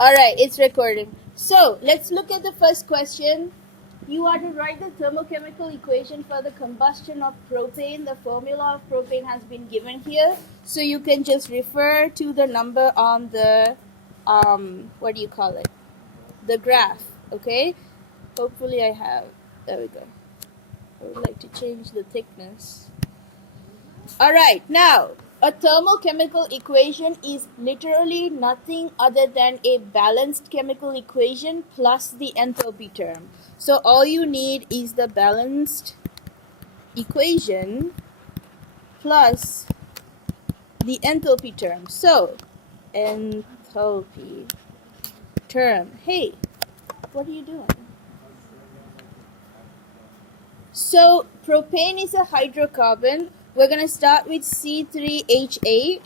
All right, it's recording. So let's look at the first question. You are to write the thermochemical equation for the combustion of propane. The formula of propane has been given here, so you can just refer to the number on the what do you call it? The graph. Okay. Hopefully I have. There we go. I would like to change the thickness. All right, now a thermochemical equation is literally nothing other than a balanced chemical equation plus the enthalpy term. So all you need is the balanced equation plus the enthalpy term. So enthalpy term. Hey, what are you doing? So propane is a hydrocarbon. We're going to start with C3H8.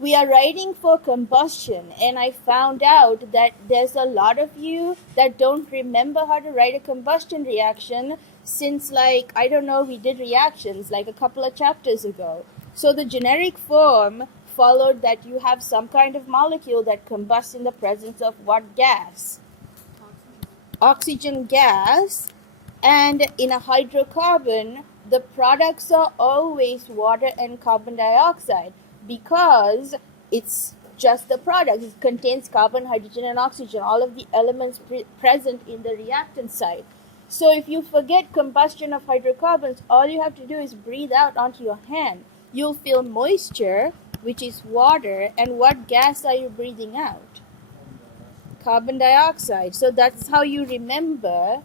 We are writing for combustion, and I found out that there's a lot of you that don't remember how to write a combustion reaction since, like, I don't know, we did reactions like a couple of chapters ago. So the generic form followed that you have some kind of molecule that combusts in the presence of what gas? Oxygen gas. And in a hydrocarbon, the products are always water and carbon dioxide because it's just the product. It contains carbon, hydrogen, and oxygen, all of the elements present in the reactant side. So if you forget combustion of hydrocarbons, all you have to do is breathe out onto your hand. You'll feel moisture, which is water, and what gas are you breathing out? Carbon dioxide. So that's how you remember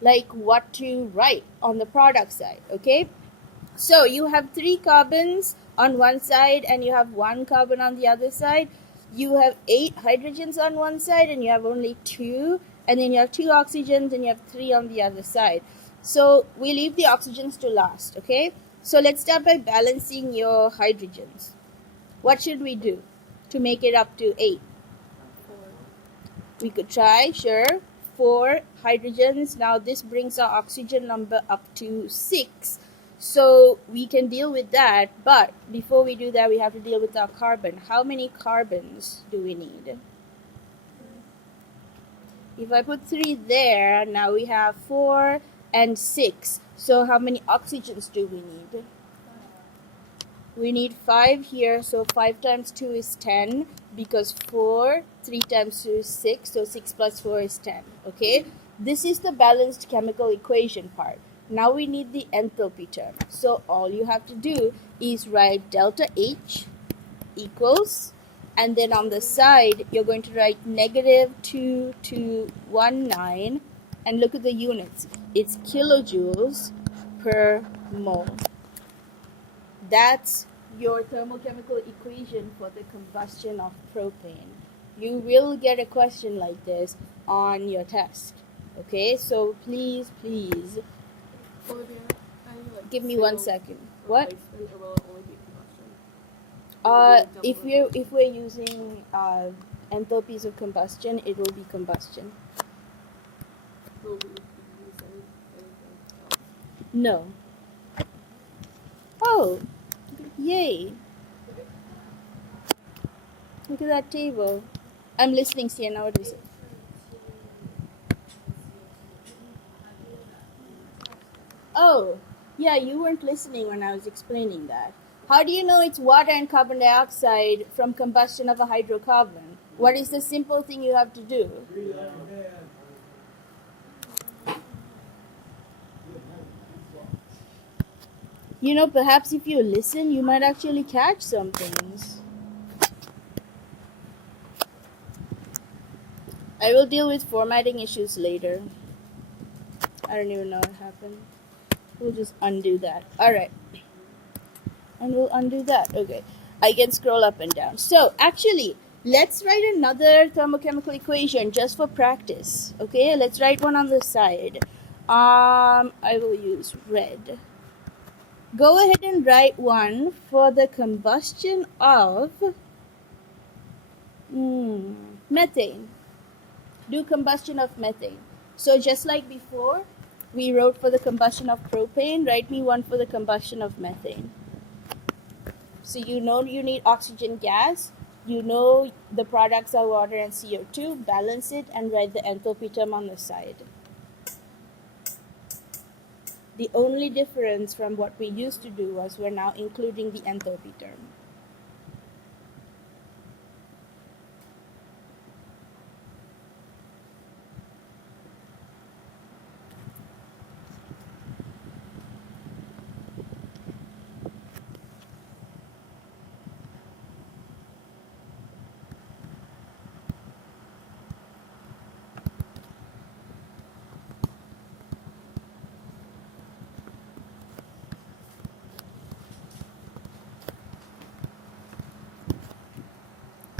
like what to write on the product side. Okay, so you have 3 carbons on one side and you have 1 carbon on the other side. You have 8 hydrogens on one side and you have only 2, and then you have 2 oxygens and you have 3 on the other side. So we leave the oxygens to last. Okay, so let's start by balancing your hydrogens. What should we do to make it up to 8? We could try, sure. 4 hydrogens. Now this brings our oxygen number up to 6. So we can deal with that. But before we do that, we have to deal with our carbon. How many carbons do we need? If I put 3 there, now we have 4 and 6. So how many oxygens do we need? We need 5 here. So 5 times 2 is 10. Because 3 times 2 is 6, so 6 plus 4 is 10, okay? This is the balanced chemical equation part. Now we need the enthalpy term. So all you have to do is write delta H equals, and then on the side, you're going to write negative 2219, and look at the units. It's kilojoules per mole. That's your thermochemical equation for the combustion of propane. You will get a question like this on your test. Okay, so please give me 1 second. What? If we're using enthalpies of combustion, it will be combustion. No. Oh, yay. Look at that table. I'm listening, Sienna. What is it? Oh, yeah, you weren't listening when I was explaining that. How do you know it's water and carbon dioxide from combustion of a hydrocarbon? What is the simple thing you have to do? You know, perhaps if you listen, you might actually catch some things. I will deal with formatting issues later. I don't even know what happened. We'll just undo that. Alright. And we'll undo that. Okay. I can scroll up and down. So, actually, let's write another thermochemical equation just for practice. Okay, let's write one on the side. I will use red. Go ahead and write one for the combustion of methane. Do combustion of methane. So just like before, we wrote for the combustion of propane, write me one for the combustion of methane. So you know you need oxygen gas. you know the products are water and CO2, balance it and write the enthalpy term on the side. The only difference from what we used to do was we're now including the enthalpy term.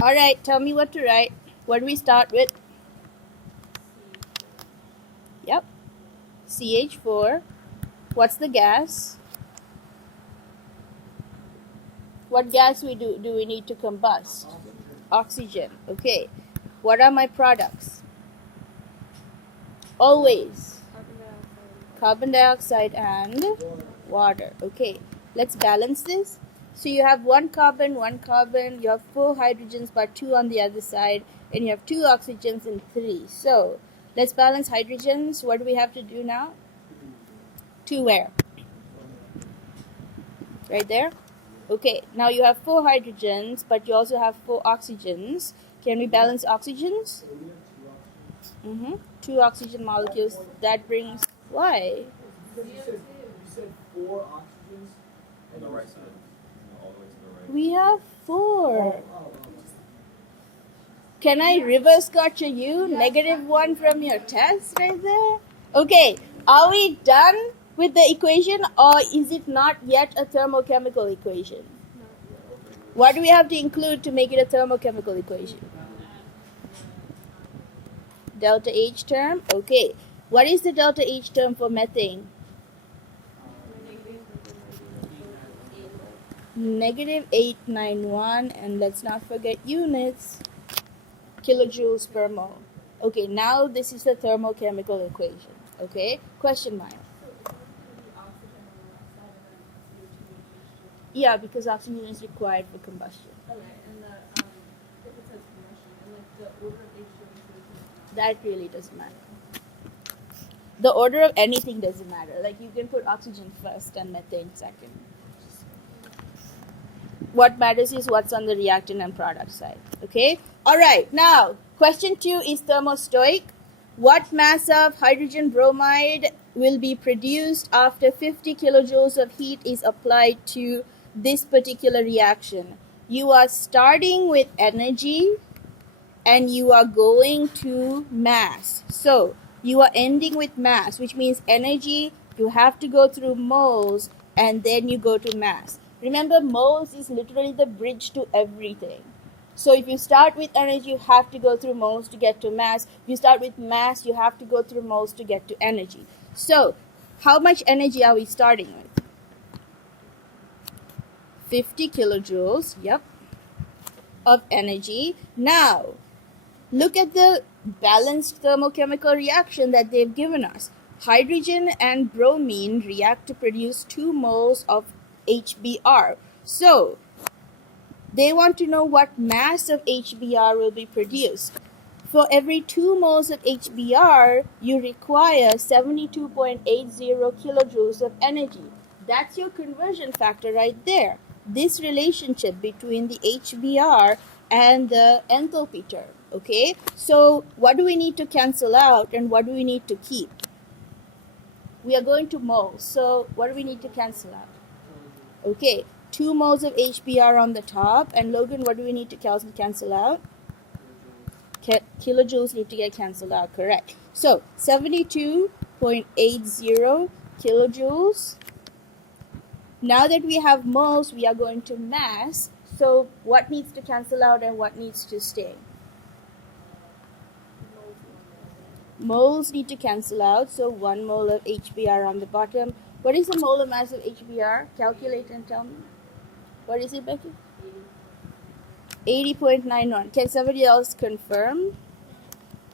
All right, tell me what to write. What do we start with? Yep, CH4. What's the gas? What gas do we need to combust? Oxygen. Okay. What are my products? Always carbon dioxide and water. Okay. Let's balance this. So you have one carbon, you have 4 hydrogens but 2 on the other side, and you have 2 oxygens and 3. So let's balance hydrogens. What do we have to do now? 2 where? Right there? Okay, now you have 4 hydrogens, but you also have 4 oxygens. Can we balance oxygens? 2 oxygen molecules. That brings, why? Because you said 4 oxygens on the right side. All the way to the right. We have 4. Oh. Can I reverse gotcha you? -1 from your test right there? Okay, are we done with the equation, or is it not yet a thermochemical equation? What do we have to include to make it a thermochemical equation? Delta H term? Okay. What is the delta H term for methane? -891, and let's not forget units. Kilojoules per mole. Okay, now this is the thermochemical equation. Okay, question mark. Yeah, because oxygen is required for combustion. Okay, and if it says combustion, and like the order of H2O2. That really doesn't matter. The order of anything doesn't matter. Like you can put oxygen first and methane second. What matters is what's on the reactant and product side. Okay? Alright, now question 2 is thermostoich. What mass of hydrogen bromide will be produced after 50 kilojoules of heat is applied to this particular reaction? You are starting with energy and you are going to mass. So you are ending with mass, which means energy, you have to go through moles and then you go to mass. Remember, moles is literally the bridge to everything. So if you start with energy, you have to go through moles to get to mass. If you start with mass, you have to go through moles to get to energy. So how much energy are we starting with? 50 kilojoules, yep, of energy. Now, look at the balanced thermochemical reaction that they've given us. Hydrogen and bromine react to produce 2 moles of HBr. So, they want to know what mass of HBr will be produced. For every 2 moles of HBr, you require 72.80 kilojoules of energy. That's your conversion factor right there. This relationship between the HBr and the enthalpy term. Okay? So, what do we need to cancel out and what do we need to keep? We are going to moles. So, what do we need to cancel out? Okay, 2 moles of HBr on the top. And Logan, what do we need to cancel out? Kilojoules need to get cancelled out, correct. So, 72.80 kilojoules. Now that we have moles, we are going to mass. So, what needs to cancel out and what needs to stay? Moles need to cancel out. So, 1 mole of HBr on the bottom. What is the molar mass of HBr? Calculate and tell me. What is it, Becky? 80.91. Can somebody else confirm?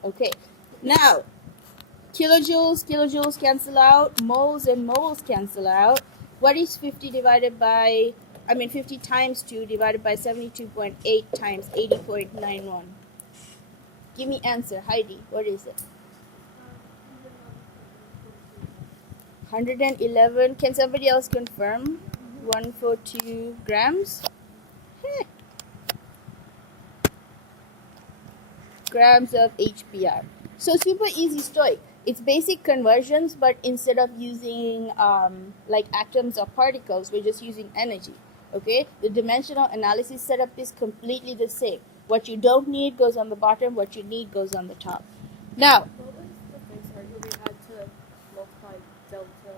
Okay. Now, kilojoules cancel out. Moles and moles cancel out. What is 50 divided by 50 times 2 divided by 72.8 times 80.91. Give me answer, Heidi. What is it? 111. Can somebody else confirm? 142 grams. Heh. Grams of HBr. So super easy stoic. It's basic conversions, but instead of using like atoms or particles, we're just using energy. Okay? The dimensional analysis setup is completely the same. What you don't need goes on the bottom, what you need goes on the top. Now, What was the fixed argument we had to multiply delta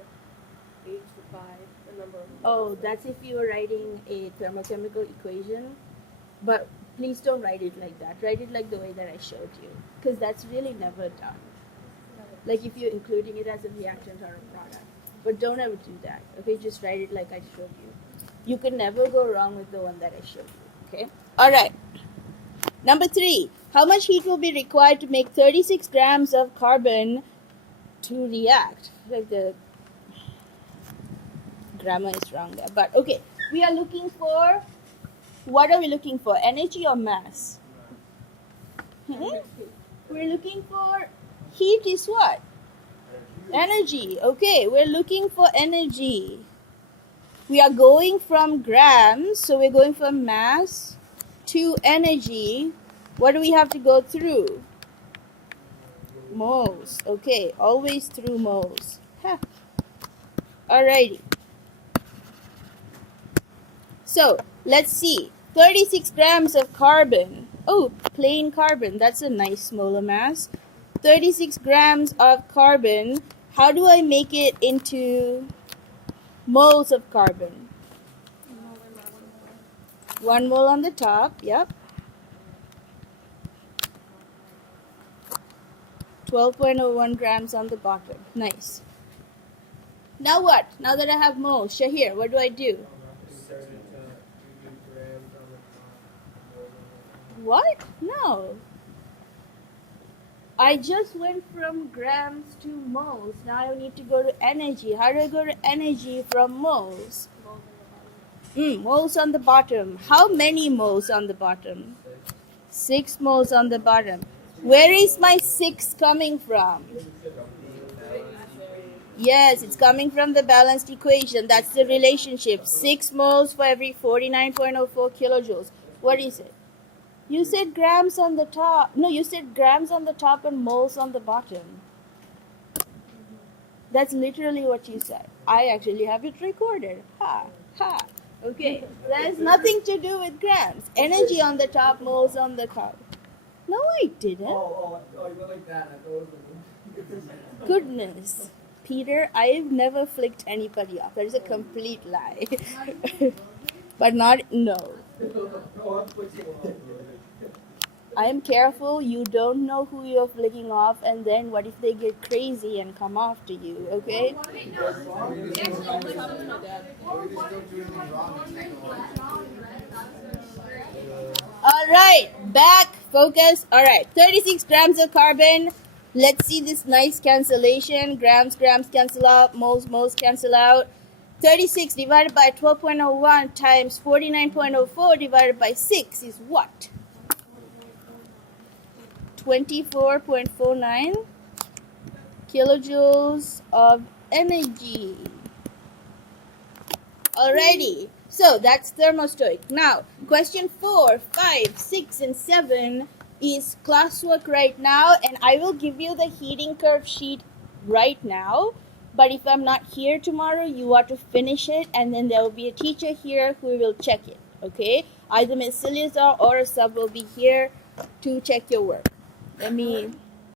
H by the number of moles? that's if you were writing a thermochemical equation, but please don't write it like that. Write it like the way that I showed you, because that's really never done. Like if you're including it as a reactant or a product. But don't ever do that, okay? Just write it like I showed you. You can never go wrong with the one that I showed you, okay? All right. Number 3. How much heat will be required to make 36 grams of carbon to react? Like the grammar is wrong there, but okay. We are looking for, what are we looking for? Energy or mass? We're looking for, heat is what? Energy. Okay, we're looking for energy. We are going from grams, so we're going from mass to energy. What do we have to go through? Moles. Okay, always through moles. Huh. Alrighty. So, let's see. 36 grams of carbon. Oh, plain carbon. That's a nice molar mass. 36 grams of carbon. How do I make it into moles of carbon? 1 mole on the top, yep. 12.01 grams on the bottom. Nice. Now what? Now that I have moles, Shahir, what do I do? What? No. I just went from grams to moles. Now I need to go to energy. How do I go to energy from moles? Moles on the bottom. How many moles on the bottom? 6 moles on the bottom. Where is my 6 coming from? Yes, it's coming from the balanced equation. That's the relationship. 6 moles for every 49.04 kilojoules. What is it? You said grams on the top. No, you said grams on the top and moles on the bottom. That's literally what you said. I actually have it recorded. Ha, ha. Okay, that has nothing to do with grams. Energy on the top, moles on the top. No, I didn't. Oh, you went like that. I thought it was like... Goodness. Peter, I've never flicked anybody off. That is a complete lie. But not, no. I am careful. You don't know who you're flicking off, and then what if they get crazy and come after you, okay? Alright, back, focus. Alright, 36 grams of carbon. Let's see this nice cancellation. Grams, grams cancel out. Moles, moles cancel out. 36 divided by 12.01 times 49.04 divided by 6 is what? 24.49 kilojoules of energy. Alrighty, so that's thermostoic. Now, question 4, 5, 6, and 7 is classwork right now, and I will give you the heating curve sheet right now. But if I'm not here tomorrow, you are to finish it, and then there will be a teacher here who will check it, okay? Either Ms. Silizar or a sub will be here to check your work. Let me